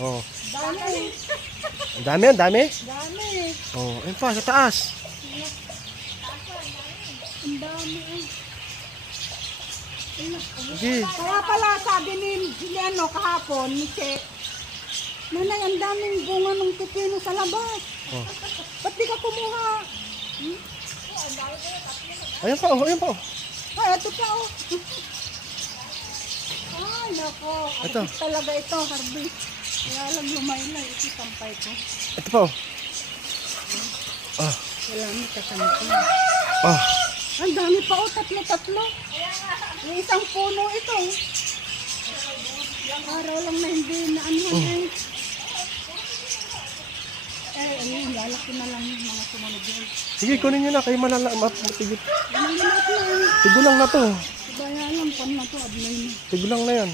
Oh. Dami. Ang dami, ang dami. Dami. Oh, ayun pa, sa taas. Ang dami. Sige. Kaya pala sabi ni ano kahapon, ni Che, Nanay, ang daming bunga ng pipino sa labas. Oh. Ba't di ka kumuha? Ayun pa, oh, ayun pa. Oh. Ay, ito pa oh. Ay, nako. Ito. Artist talaga ito, Harvey. Kaya lang lumaylay. Ito, sampay ko. Ito pa, oh. Ah. Wala mo kasampa. Oh. Ang dami pa oh, tatlo. Yung isang puno ito. Araw lang na hindi na ano eh. Ano yung lalaki na lang yung mga sumunod yun. Sige, kunin nyo na. Kayo matigit. Ang lilit lang. Tigulang na to. Kaya lang, pan na to, adlay na. Tigulang na yan.